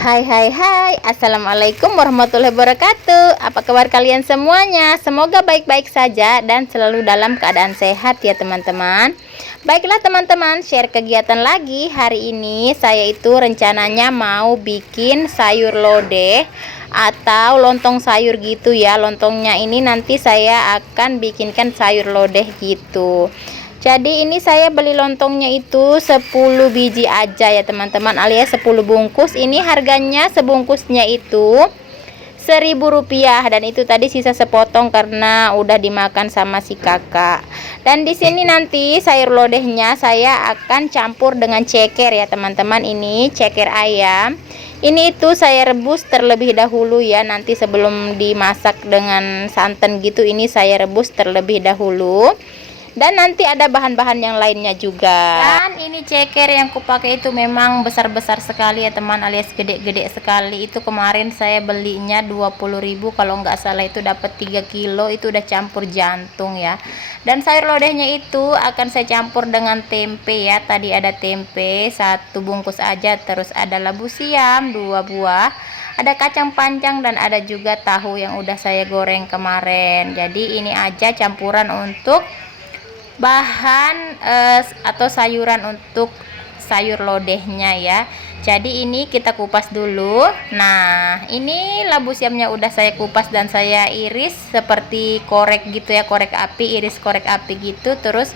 Hai hai hai, Assalamualaikum warahmatullahi wabarakatuh. Apa kabar kalian semuanya? Semoga baik-baik saja dan selalu dalam keadaan sehat ya teman-teman. Baiklah teman-teman, share kegiatan lagi. Hari ini saya itu rencananya mau bikin sayur lodeh atau lontong sayur gitu ya. Lontongnya ini nanti saya akan bikinkan sayur lodeh gitu. Jadi ini saya beli lontongnya itu 10 biji aja ya teman-teman, alias 10 bungkus. Ini harganya sebungkusnya itu Rp1.000 dan itu tadi sisa sepotong karena udah dimakan sama si kakak. Dan di sini nanti sayur lodehnya saya akan campur dengan ceker ya teman-teman. Ini ceker ayam. Ini itu saya rebus terlebih dahulu ya, nanti sebelum dimasak dengan santan gitu. Ini saya rebus terlebih dahulu. Dan nanti ada bahan-bahan yang lainnya juga. Dan ini ceker yang kupakai itu memang besar-besar sekali ya teman, alias gede-gede sekali. Itu kemarin saya belinya 20.000 kalau nggak salah, itu dapat 3 kilo, itu udah campur jantung ya. Dan sayur lodehnya itu akan saya campur dengan tempe ya. Tadi ada tempe 1 bungkus aja, terus ada labu siam 2 buah, ada kacang panjang, dan ada juga tahu yang udah saya goreng kemarin. Jadi ini aja campuran untuk bahan atau sayuran untuk sayur lodehnya ya. Jadi ini kita kupas dulu. Nah, ini labu siamnya udah saya kupas dan saya iris seperti korek gitu ya, korek api, iris korek api gitu. Terus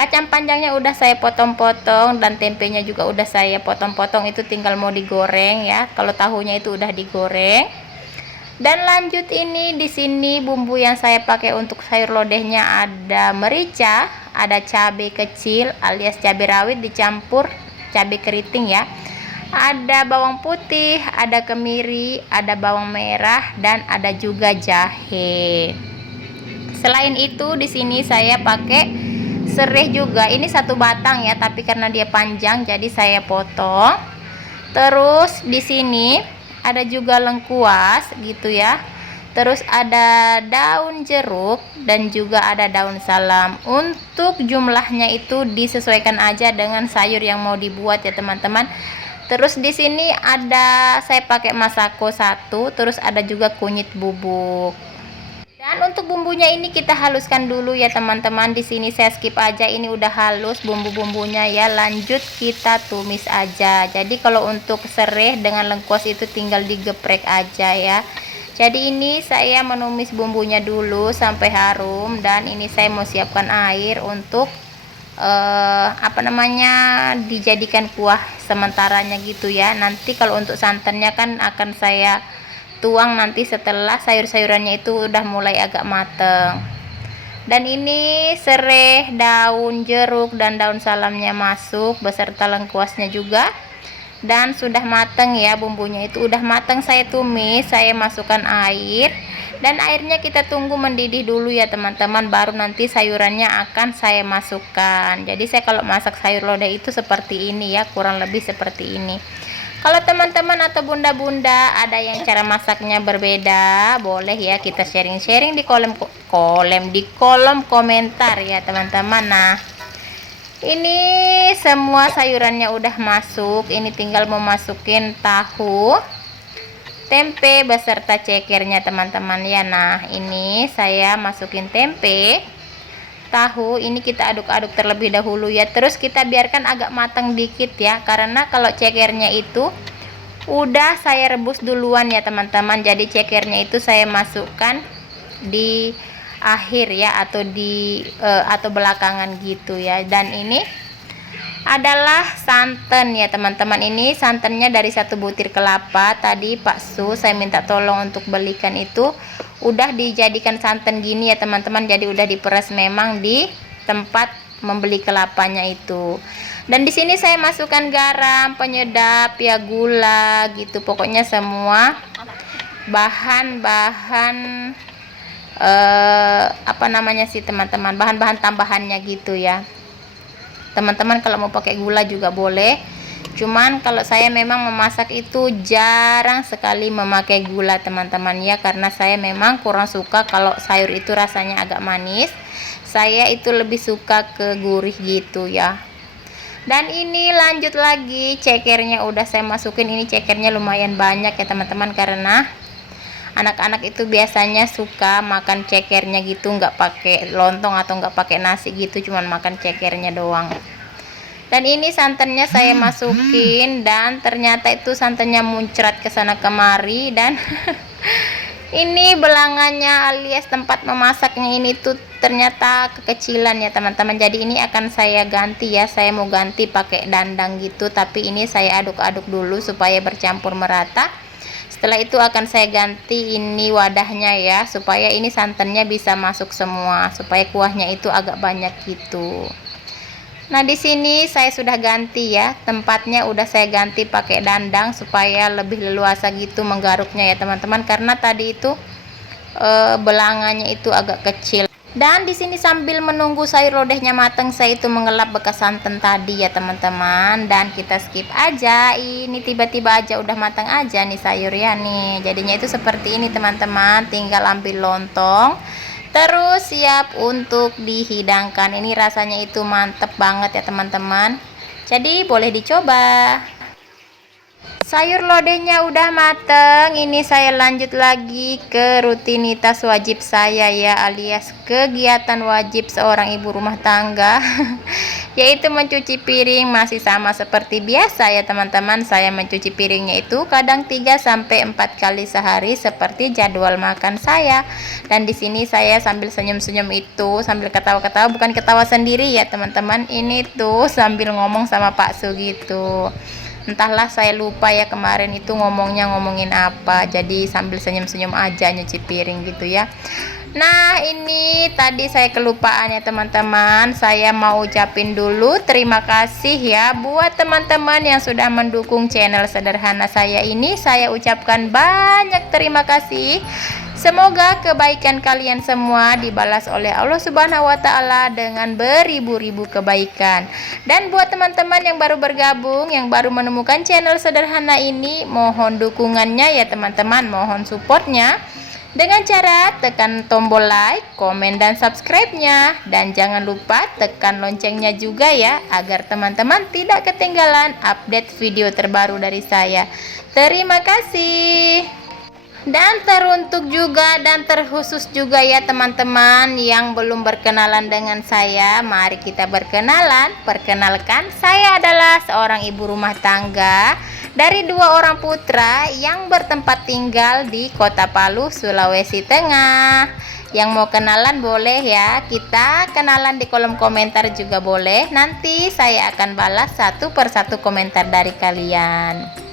kacang panjangnya udah saya potong-potong dan tempenya juga udah saya potong-potong, itu tinggal mau digoreng ya. Kalau tahunya itu udah digoreng. Dan lanjut ini di sini bumbu yang saya pakai untuk sayur lodehnya ada merica, ada cabai kecil alias cabai rawit dicampur cabai keriting ya. Ada bawang putih, ada kemiri, ada bawang merah, dan ada juga jahe. Selain itu di sini saya pakai serai juga. Ini 1 batang ya, tapi karena dia panjang jadi saya potong. Terus di sini ada juga lengkuas gitu ya. Terus ada daun jeruk dan juga ada daun salam. Untuk jumlahnya itu disesuaikan aja dengan sayur yang mau dibuat ya teman-teman. Terus di sini ada saya pakai masako 1, terus ada juga kunyit bubuk. Dan untuk bumbunya ini kita haluskan dulu ya teman-teman. Di sini saya skip aja, ini udah halus bumbu-bumbunya ya. Lanjut kita tumis aja. Jadi kalau untuk serai dengan lengkuas itu tinggal digeprek aja ya. Jadi ini saya menumis bumbunya dulu sampai harum, dan ini saya mau siapkan air untuk dijadikan kuah sementaranya gitu ya. Nanti kalau untuk santannya kan akan saya tuang nanti setelah sayur-sayurannya itu udah mulai agak mateng. Dan ini serai, daun jeruk, dan daun salamnya masuk beserta lengkuasnya juga, dan sudah mateng ya. Bumbunya itu udah mateng, saya tumis, saya masukkan air, dan airnya kita tunggu mendidih dulu ya teman-teman, baru nanti sayurannya akan saya masukkan. Jadi saya kalau masak sayur lodeh itu seperti ini ya, kurang lebih seperti ini. Kalau teman-teman atau bunda-bunda ada yang cara masaknya berbeda, boleh ya kita sharing-sharing di kolom komentar ya teman-teman. Nah, ini semua sayurannya udah masuk, ini tinggal memasukin tahu, tempe beserta cekernya teman-teman ya. Nah, ini saya masukin tempe, tahu, ini kita aduk-aduk terlebih dahulu ya. Terus kita biarkan agak matang dikit ya, karena kalau cekernya itu udah saya rebus duluan ya teman-teman. Jadi cekernya itu saya masukkan di akhir ya, atau atau belakangan gitu ya. Dan ini adalah santan ya teman-teman. Ini santannya dari 1 butir kelapa. Tadi Pak Su saya minta tolong untuk belikan, itu udah dijadikan santan gini ya teman-teman. Jadi udah diperas memang di tempat membeli kelapanya itu. Dan di sini saya masukkan garam, penyedap ya, gula gitu. Pokoknya semua bahan-bahan teman-teman, bahan-bahan tambahannya gitu ya. Teman-teman kalau mau pakai gula juga boleh. Cuman kalau saya memang memasak itu jarang sekali memakai gula teman-teman ya, karena saya memang kurang suka kalau sayur itu rasanya agak manis. Saya itu lebih suka ke gurih gitu ya. Dan ini lanjut lagi, cekernya udah saya masukin. Ini cekernya lumayan banyak ya teman-teman, karena anak-anak itu biasanya suka makan cekernya gitu, nggak pakai lontong atau nggak pakai nasi gitu, cuman makan cekernya doang. Dan ini santannya saya masukin, dan ternyata itu santannya muncrat ke sana kemari. Dan ini belangannya alias tempat memasaknya ini tuh ternyata kekecilan ya teman-teman. Jadi ini akan saya ganti ya, saya mau ganti pakai dandang gitu, tapi ini saya aduk-aduk dulu supaya bercampur merata. Setelah itu akan saya ganti ini wadahnya ya, supaya ini santannya bisa masuk semua, supaya kuahnya itu agak banyak gitu. Nah, di sini saya sudah ganti ya, tempatnya udah saya ganti pakai dandang supaya lebih leluasa gitu menggaruknya ya teman-teman, karena tadi itu belangannya itu agak kecil. Dan di sini sambil menunggu sayur lodehnya matang, saya itu mengelap bekas santan tadi ya teman-teman. Dan kita skip aja, ini tiba-tiba aja udah matang aja nih sayur ya nih. Jadinya itu seperti ini teman-teman, tinggal ambil lontong. Terus siap untuk dihidangkan. Ini rasanya itu mantep banget ya teman-teman. Jadi boleh dicoba. Sayur lodehnya udah mateng. Ini saya lanjut lagi ke rutinitas wajib saya ya, alias kegiatan wajib seorang ibu rumah tangga. Yaitu mencuci piring. Masih sama seperti biasa ya teman-teman. Saya mencuci piringnya itu kadang 3-4 kali sehari seperti jadwal makan saya. Dan di sini saya sambil senyum-senyum itu, sambil ketawa-ketawa, bukan ketawa sendiri ya teman-teman. Ini tuh sambil ngomong sama Pak Su gitu. Entahlah, saya lupa ya kemarin itu ngomongin apa, jadi sambil senyum-senyum aja nyuci piring gitu ya. Nah, ini tadi saya kelupaan ya teman-teman. Saya mau ucapin dulu terima kasih ya buat teman-teman yang sudah mendukung channel sederhana saya ini. Saya ucapkan banyak terima kasih. Semoga kebaikan kalian semua dibalas oleh Allah Subhanahu wa Ta'ala dengan beribu-ribu kebaikan. Dan buat teman-teman yang baru bergabung, yang baru menemukan channel sederhana ini, mohon dukungannya ya teman-teman, mohon supportnya dengan cara tekan tombol like, komen, dan subscribe-nya. Dan jangan lupa tekan loncengnya juga ya, agar teman-teman tidak ketinggalan update video terbaru dari saya. Terima kasih. Dan teruntuk juga dan terkhusus juga ya teman-teman yang belum berkenalan dengan saya, mari kita berkenalan. Perkenalkan, saya adalah seorang ibu rumah tangga dari 2 orang putra yang bertempat tinggal di Kota Palu, Sulawesi Tengah. Yang mau kenalan boleh ya, kita kenalan di kolom komentar juga boleh. Nanti saya akan balas satu persatu komentar dari kalian.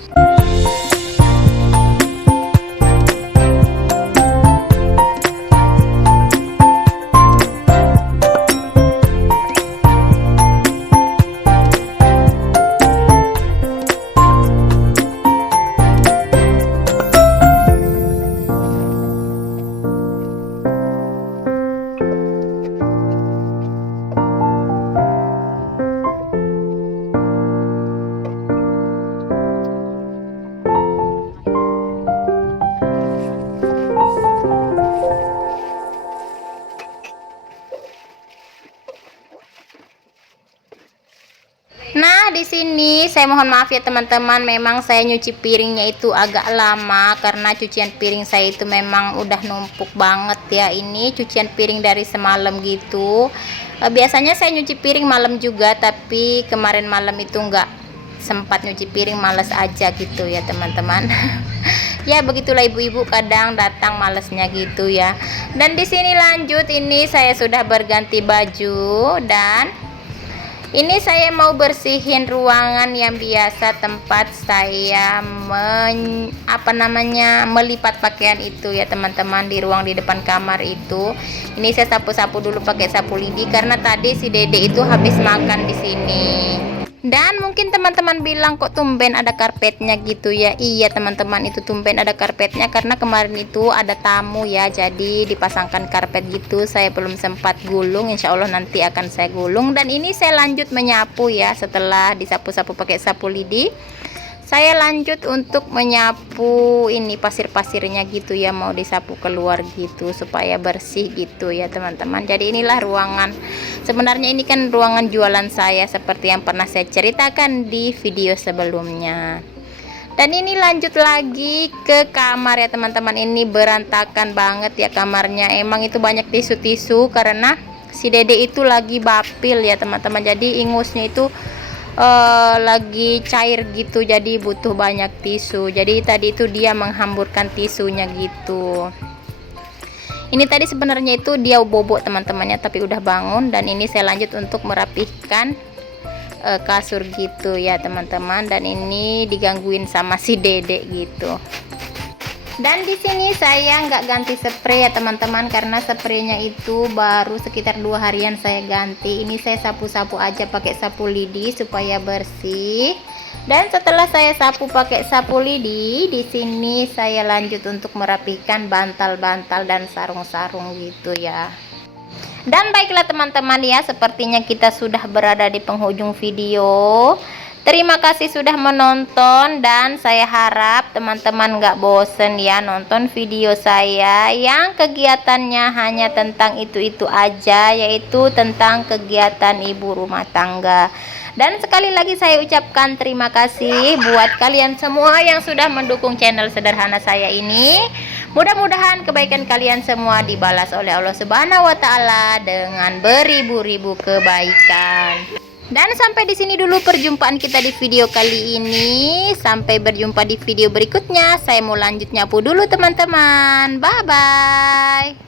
Nah, di sini saya mohon maaf ya teman-teman, memang saya nyuci piringnya itu agak lama karena cucian piring saya itu memang udah numpuk banget ya. Ini cucian piring dari semalam gitu. Biasanya saya nyuci piring malam juga, tapi kemarin malam itu nggak sempat nyuci piring, males aja gitu ya teman-teman. Ya begitulah ibu-ibu, kadang datang malesnya gitu ya. Dan di sini lanjut, ini saya sudah berganti baju dan ini saya mau bersihin ruangan yang biasa tempat saya melipat pakaian itu ya teman-teman, di ruang di depan kamar itu. Ini saya sapu-sapu dulu pakai sapu lidi karena tadi si Dede itu habis makan di sini. Dan mungkin teman-teman bilang kok tumben ada karpetnya gitu ya. Iya teman-teman, itu tumben ada karpetnya karena kemarin itu ada tamu ya, jadi dipasangkan karpet gitu. Saya belum sempat gulung, insya Allah nanti akan saya gulung. Dan ini saya lanjut menyapu ya, setelah disapu-sapu pakai sapu lidi. saya lanjut untuk menyapu ini pasir-pasirnya gitu ya, mau disapu keluar gitu supaya bersih gitu ya teman-teman. Jadi inilah ruangan, sebenarnya ini kan ruangan jualan saya seperti yang pernah saya ceritakan di video sebelumnya. Dan ini lanjut lagi ke kamar ya teman-teman. Ini berantakan banget ya kamarnya, emang itu banyak tisu-tisu karena si dede itu lagi bapil ya teman-teman. Jadi ingusnya itu lagi cair gitu, jadi butuh banyak tisu. Jadi tadi itu dia menghamburkan tisunya gitu. Ini tadi sebenarnya itu dia bobok teman-temannya, tapi udah bangun. Dan ini saya lanjut untuk merapihkan kasur gitu ya teman-teman. Dan ini digangguin sama si dede gitu. Dan di sini saya nggak ganti spray ya teman-teman, karena spraynya itu baru sekitar 2 harian saya ganti. Ini saya sapu-sapu aja pakai sapu lidi supaya bersih. Dan setelah saya sapu pakai sapu lidi, di sini saya lanjut untuk merapikan bantal-bantal dan sarung-sarung gitu ya. Dan baiklah teman-teman ya, sepertinya kita sudah berada di penghujung video. Terima kasih sudah menonton, dan saya harap teman-teman gak bosen ya nonton video saya yang kegiatannya hanya tentang itu-itu aja, yaitu tentang kegiatan ibu rumah tangga. Dan sekali lagi saya ucapkan terima kasih buat kalian semua yang sudah mendukung channel sederhana saya ini. Mudah-mudahan kebaikan kalian semua dibalas oleh Allah Subhanahu wa Ta'ala dengan beribu-ribu kebaikan. Dan sampai di sini dulu perjumpaan kita di video kali ini. Sampai berjumpa di video berikutnya. Saya mau lanjut nyapu dulu teman-teman. Bye bye.